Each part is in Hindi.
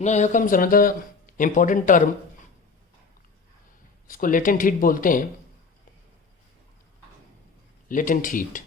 Now here comes another important term, इसको लेटेंट हीट बोलते हैं। लेटेंट हीट,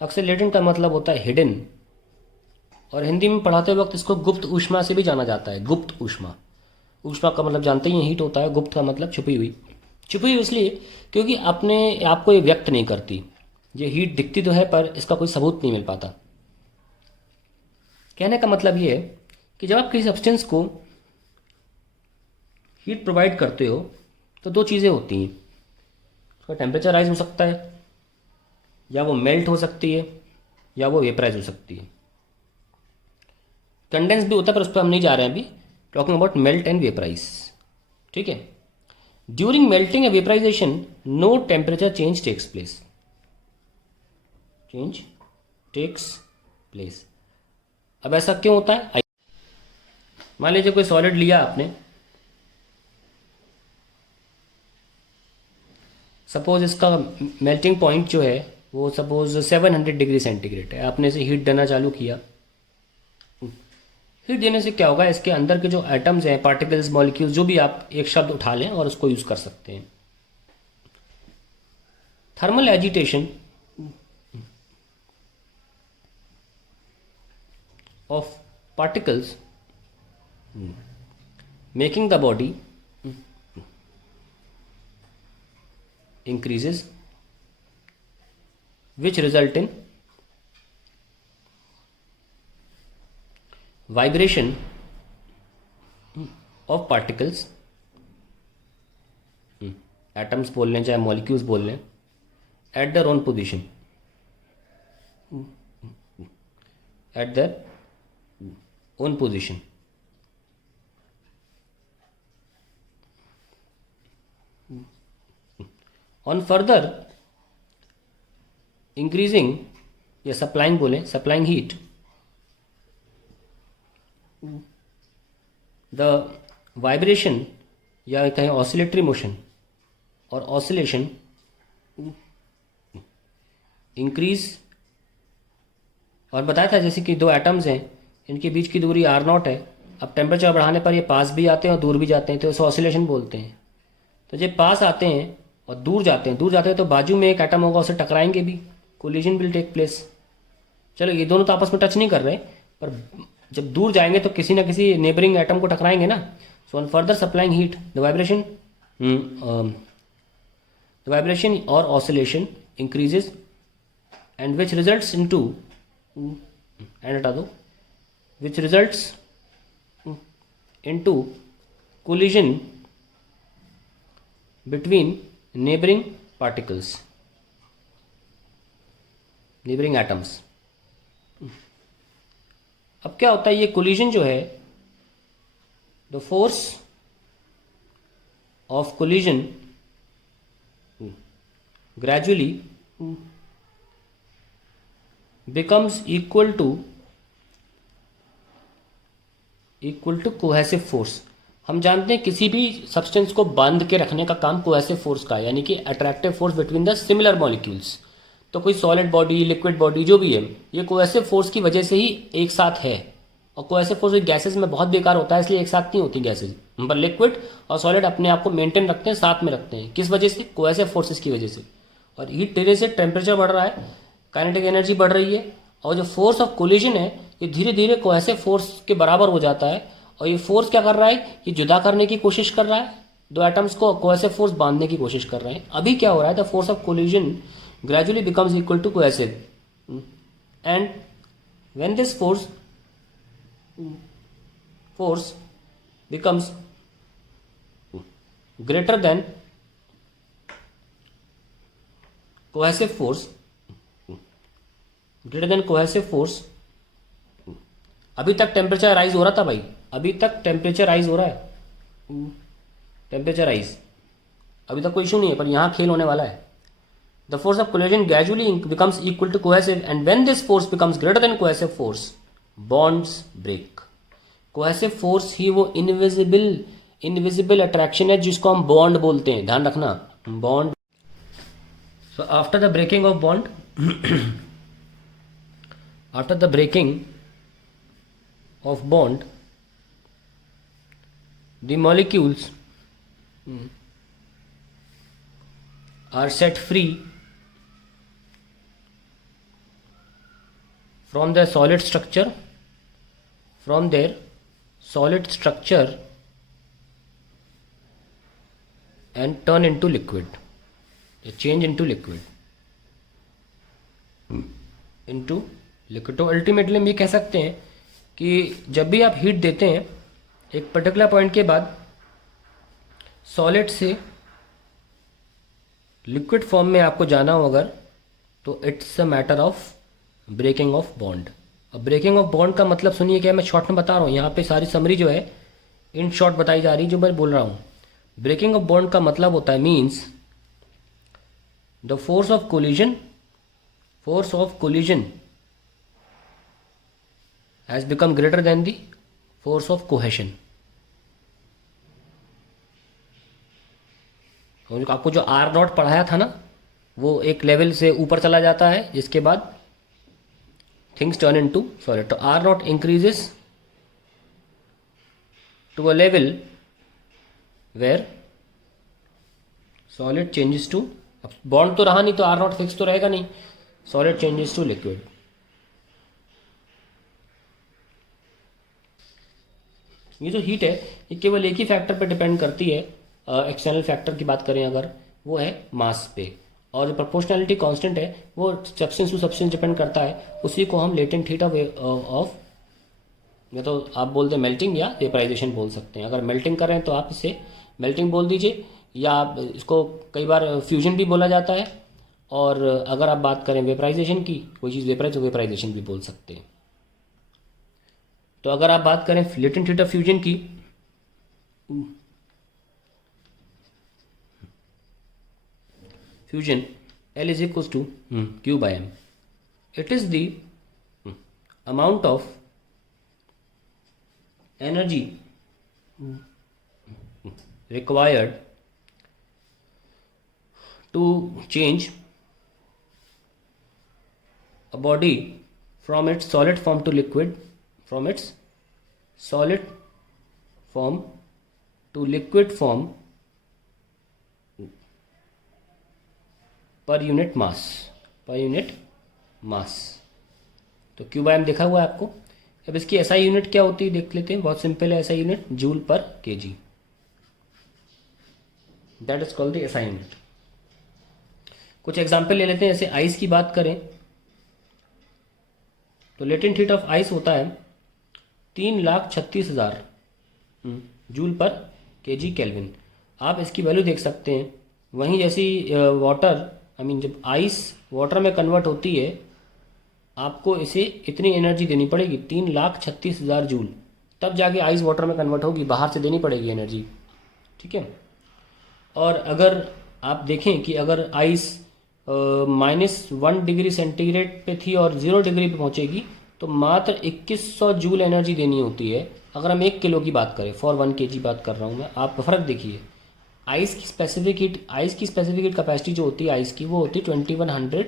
अक्सर लेटेंट का मतलब होता है हिडन, और हिंदी में पढ़ाते वक्त इसको गुप्त ऊष्मा से भी जाना जाता है। गुप्त ऊष्मा, ऊष्मा का मतलब जानते ही हैं हीट होता है, गुप्त का मतलब छुपी हुई। छुपी हुई इसलिए क्योंकि अपने आपको ये व्यक्त नहीं करती। ये हीट दिखती तो है पर इसका कोई सबूत नहीं मिल पाता। कहने का मतलब ये है कि जब आप किसी सब्सटेंस को हीट प्रोवाइड करते हो तो दो चीज़ें होती हैं। उसका टेम्परेचर राइज हो सकता है, या वो मेल्ट हो सकती है, या वो वेपराइज हो सकती है। कंडेंस भी होता है पर उस पर हम नहीं जा रहे हैं अभी। Talking about melt and vaporise, ठीक है। During melting and vaporisation no temperature change takes place. Change takes place. अब ऐसा क्यों होता है? मान लीजिए कोई सॉलिड लिया आपने, सपोज इसका मेल्टिंग पॉइंट जो है वो सपोज 700 डिग्री सेंटीग्रेड है। आपने इसे हीट देना चालू किया। हीट देने से क्या होगा, इसके अंदर के जो एटम्स हैं, पार्टिकल्स, मॉलिक्यूल्स, जो भी आप एक शब्द उठा लें और उसको यूज कर सकते हैं। Thermal agitation of particles making the body increases, which result in vibration of particles, atoms बोल लें चाहे molecules बोल लें, at their own position, at their own position. On further increasing या सप्लाइंग बोलें, सप्लाइंग हीट, द वाइब्रेशन या कहें ऑसिलेटरी मोशन और ऑसिलेशन इंक्रीज। और बताया था जैसे कि दो एटम्स हैं, इनके बीच की दूरी r0 है। अब टेम्परेचर बढ़ाने पर ये पास भी आते हैं और दूर भी जाते हैं, तो इसे ऑसिलेशन बोलते हैं। तो जब पास आते हैं और दूर जाते हैं तो बाजू में एक एटम होगा, उसे टकराएंगे भी, कोलिजन विल टेक प्लेस। चलो ये दोनों तो आपस में टच नहीं कर रहे, पर जब दूर जाएंगे तो किसी ना किसी नेबरिंग एटम को टकराएंगे ना। So on further supplying heat the vibration और oscillation increases and which results into and हटा दो, which results into collision between neighboring particles, neighboring atoms. अब क्या होता है, ये collision जो है, the force of collision gradually becomes equal to cohesive force. हम जानते हैं किसी भी सब्सटेंस को बांध के रखने का काम कोहेसिव फोर्स का है, यानी कि attractive force between the similar molecules. तो कोई सॉलिड बॉडी, लिक्विड बॉडी जो भी है, ये कोहेसिव फोर्स की वजह से ही एक साथ है। और कोहेसिव फोर्स गैसेज में बहुत बेकार होता है, इसलिए एक साथ नहीं होती गैसेज। पर लिक्विड और सॉलिड अपने आप को मेंटेन रखते हैं, साथ में रखते हैं। किस वजह से? कोहेसिव फोर्सेस की वजह से। और हीट देने से टेम्परेचर बढ़ रहा है, काइनेटिक एनर्जी बढ़ रही है, और जो फोर्स ऑफ कोलिजन है ये धीरे धीरे कोहेसिव फोर्स के बराबर हो जाता है। और ये फोर्स क्या कर रहा है, ये जुदा करने की कोशिश कर रहा है, दो एटम्स को कोहेसिव फोर्स बांधने की कोशिश कर रहा है। अभी क्या हो रहा है, the force of collision gradually becomes equal to cohesive, and when this force becomes greater than cohesive force, greater than cohesive force. अभी तक टेम्परेचर राइज हो रहा था भाई, अभी तक टेम्परेचर राइज हो रहा है, टेम्परेचर राइज, अभी तक कोई इशू नहीं है, पर यहां खेल होने वाला है। The force of collision gradually becomes equal to cohesive, and when this force becomes greater than cohesive force, bonds break. Cohesive force ही वो इनविजिबल अट्रैक्शन है जिसको हम बॉन्ड बोलते हैं, ध्यान रखना, bond. So after the breaking of bond, after the breaking of bond, the molecules are set free from their solid structure, and turn into liquid. They change into liquid. तो अल्टीमेटली हम ये कह सकते हैं कि जब भी आप हीट देते हैं एक पर्टिकुलर पॉइंट के बाद सॉलिड से लिक्विड फॉर्म में आपको जाना हो अगर, तो it's a matter of breaking of bond. अब ब्रेकिंग ऑफ बॉन्ड का मतलब सुनिए क्या, मैं शॉर्ट में बता रहा हूँ, यहाँ पे सारी समरी जो है इन शॉर्ट बताई जा रही है जो मैं बोल रहा हूँ। ब्रेकिंग ऑफ बॉन्ड का मतलब होता है means the force of collision has become greater than the force of cohesion. आपको जो आर नॉट पढ़ाया था ना, वो एक लेवल से ऊपर चला जाता है जिसके बाद थिंग्स टर्न इनटू सॉलिड। तो or not increases to a level where solid changes to, अब बॉन्ड तो रहा नहीं तो आर नॉट फिक्स तो रहेगा नहीं, सॉलिड चेंजेस टू लिक्विड। ये जो हीट है ये केवल एक ही फैक्टर पर डिपेंड करती है, एक्सटर्नल फैक्टर की बात करें अगर, वो है मास पे, और जो प्रोपोर्शनैलिटी कांस्टेंट है वो सब्सटेंस टू सब्सटेंस डिपेंड करता है। उसी को हम लेटेंट हीट ऑफ, या तो आप बोलते हैं मेल्टिंग या वेपराइजेशन बोल सकते हैं। अगर मेल्टिंग कर रहे हैं तो आप इसे मेल्टिंग बोल दीजिए, या आप इसको कई बार फ्यूजन भी बोला जाता है, और अगर आप बात करें वेपराइजेशन की, कोई चीज़ वेपराइज तो वेपराइजेशन भी बोल सकते हैं। तो अगर आप बात करें लेटेंट हीट ऑफ फ्यूजन की, fusion L is equals to Q by M. It is the amount of energy required to change a body from its solid form to liquid, from its solid form to liquid form per unit mass. तो क्यू बाय एम देखा हुआ है आपको। अब इसकी एसआई यूनिट क्या होती है देख लेते हैं, बहुत सिंपल है। SI unit joule per KG, that is called the SI unit. कुछ एग्जांपल ले लेते हैं, जैसे आइस की बात करें तो लेटेंट हीट ऑफ आइस होता है 3,36,000 जूल पर केजी केल्विन। आप इसकी वैल्यू देख सकते हैं। वहीं जैसी वाटर जब आइस वाटर में कन्वर्ट होती है, आपको इसे इतनी एनर्जी देनी पड़ेगी 3,36,000 जूल, तब जाके आइस वाटर में कन्वर्ट होगी, बाहर से देनी पड़ेगी एनर्जी, ठीक है। और अगर आप देखें कि अगर आइस -1 डिग्री सेंटीग्रेड पे थी और 0 डिग्री पे पहुंचेगी तो मात्र 2100 जूल एनर्जी देनी होती है। अगर हम 1 किलो की बात करें, फॉर 1 kg बात कर रहा हूँ मैं, आप फ़र्क देखिए। आइस की स्पेसिफिक हीट कैपेसिटी जो होती है आइस की, वो होती है 2100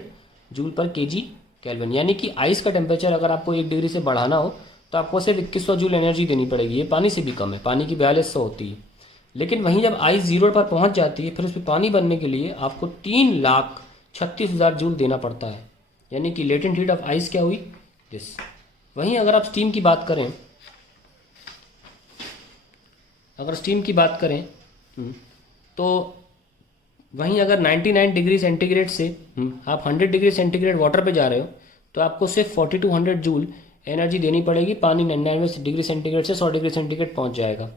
जूल पर केजी केल्विन। यानी कि आइस का टेम्परेचर अगर आपको 1 डिग्री से बढ़ाना हो तो आपको सिर्फ 2100 जूल एनर्जी देनी पड़ेगी। ये पानी से भी कम है, पानी की 4200 होती है। लेकिन वहीं जब आइस 0 पर पहुंच जाती है, फिर उस पर पानी बनने के लिए आपको 3,36,000 जूल देना पड़ता है। यानी कि लेटेंट हीट ऑफ आइस क्या हुई, दिस। वहीं अगर आप स्टीम की बात करें, तो वहीं अगर 99 डिग्री सेंटीग्रेड से आप 100 डिग्री सेंटीग्रेड वाटर पे जा रहे हो तो आपको सिर्फ 4200 जूल एनर्जी देनी पड़ेगी। पानी 99 डिग्री सेंटीग्रेड से 100 डिग्री सेंटीग्रेड पहुंच जाएगा।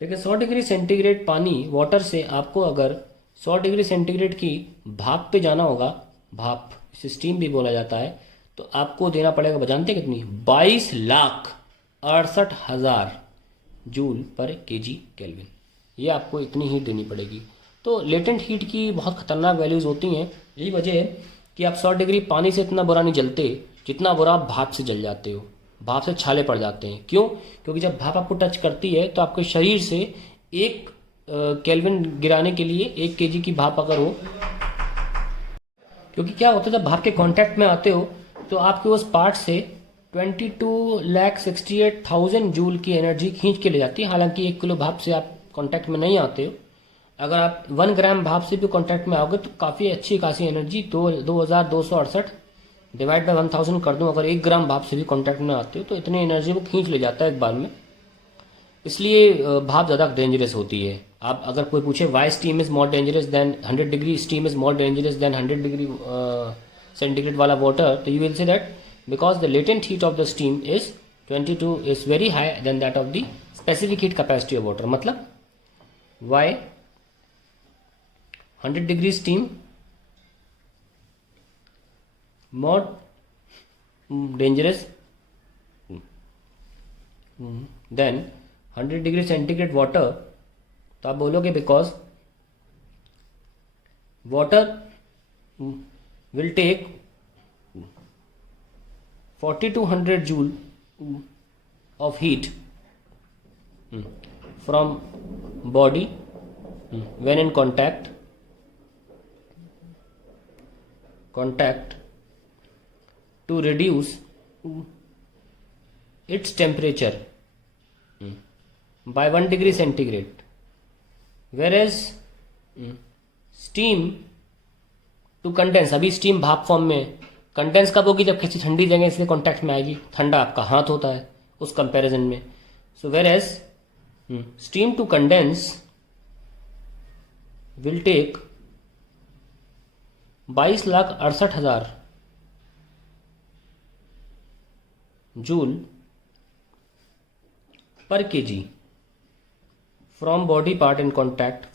लेकिन 100 डिग्री सेंटीग्रेड पानी वाटर से आपको अगर 100 डिग्री सेंटीग्रेड की भाप पे जाना होगा, भाप इसे स्टीम भी बोला जाता है, तो आपको देना पड़ेगा, जानते कितनी, 22,68,000 जूल पर केजी केल्विन। ये आपको इतनी हीट देनी पड़ेगी। तो लेटेंट हीट की बहुत खतरनाक वैल्यूज़ होती हैं। यही वजह है कि आप 100 डिग्री पानी से इतना बुरा नहीं जलते जितना बुरा आप भाप से जल जाते हो। भाप से छाले पड़ जाते हैं। क्यों? क्योंकि जब भाप आपको टच करती है तो आपके शरीर से 1 केल्विन गिराने के लिए 1 केजी की भाप अगर हो, क्योंकि क्या होता है जब भाप के कांटेक्ट में आते हो तो आपके उस पार्ट से 22,68,000 जूल की एनर्जी खींच के ले जाती है। हालांकि 1 किलो भाप से आप कांटेक्ट में नहीं आते हो, अगर आप 1 ग्राम भाप से भी कांटेक्ट में आओगे तो काफ़ी अच्छी खासी एनर्जी 2268 डिवाइड बाय 1000 कर दूं, अगर 1 ग्राम भाप से भी कांटेक्ट में आते हो तो इतनी एनर्जी वो खींच ले जाता है एक बार में। इसलिए भाप ज़्यादा डेंजरस होती है। आप अगर कोई पूछे why steam is more dangerous than 100 degree steam is more dangerous than 100 degree centigrade वाला वाटर, तो you will say that because the latent heat of the steam is 22 is very high than that of the specific heat capacity of water. मतलब why 100 degree steam more dangerous than 100 degree centigrade water, तो आप बोलोगे because water will take 4200 joule of heat from body when in contact to reduce its temperature by 1 degree centigrade, whereas steam to condense, अभी स्टीम भाप फॉर्म में, कंडेंस कब होगी? जब किसी ठंडी जगह से कांटेक्ट में आएगी। ठंडा आपका हाथ होता है उस कंपैरिजन में। So where as steam to condense will take 22,68,000 joule per kg from body part in contact,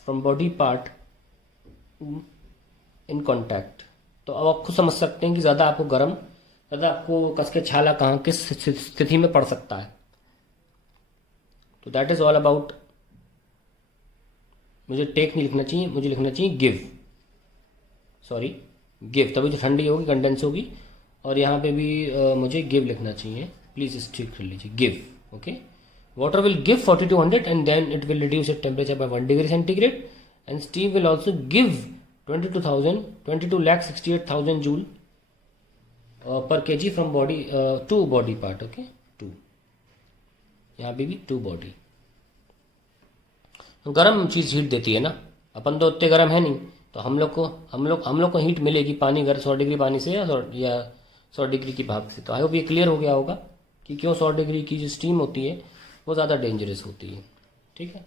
in contact. तो अब आप खुद समझ सकते हैं कि ज़्यादा आपको गर्म, ज़्यादा आपको कस के छाला कहाँ किस स्थिति में पड़ सकता है। तो दैट इज़ ऑल अबाउट। मुझे टेक नहीं लिखना चाहिए, मुझे लिखना चाहिए गिव, सॉरी गिव, तभी तो ठंडी होगी, कंडेंस होगी। और यहाँ पे भी मुझे गिव लिखना चाहिए, प्लीज़ इस ठीक कर लीजिए, give. Okay, water will give 4200 and then it will reduce it temperature by 1 degree centigrade and steam will also give 22,68,000 joule per kg from body to body part. Okay, 2 यहाँ पे भी 2 बॉडी। गर्म चीज़ हीट देती है ना, अपन तो उतने गर्म है नहीं, तो हम लोग को हीट मिलेगी पानी 100 डिग्री पानी से या 100 डिग्री की भाप से। तो आई होप ये क्लियर हो गया होगा कि क्यों 100 डिग्री की जो स्टीम होती है वो ज़्यादा डेंजरस होती है। ठीक है।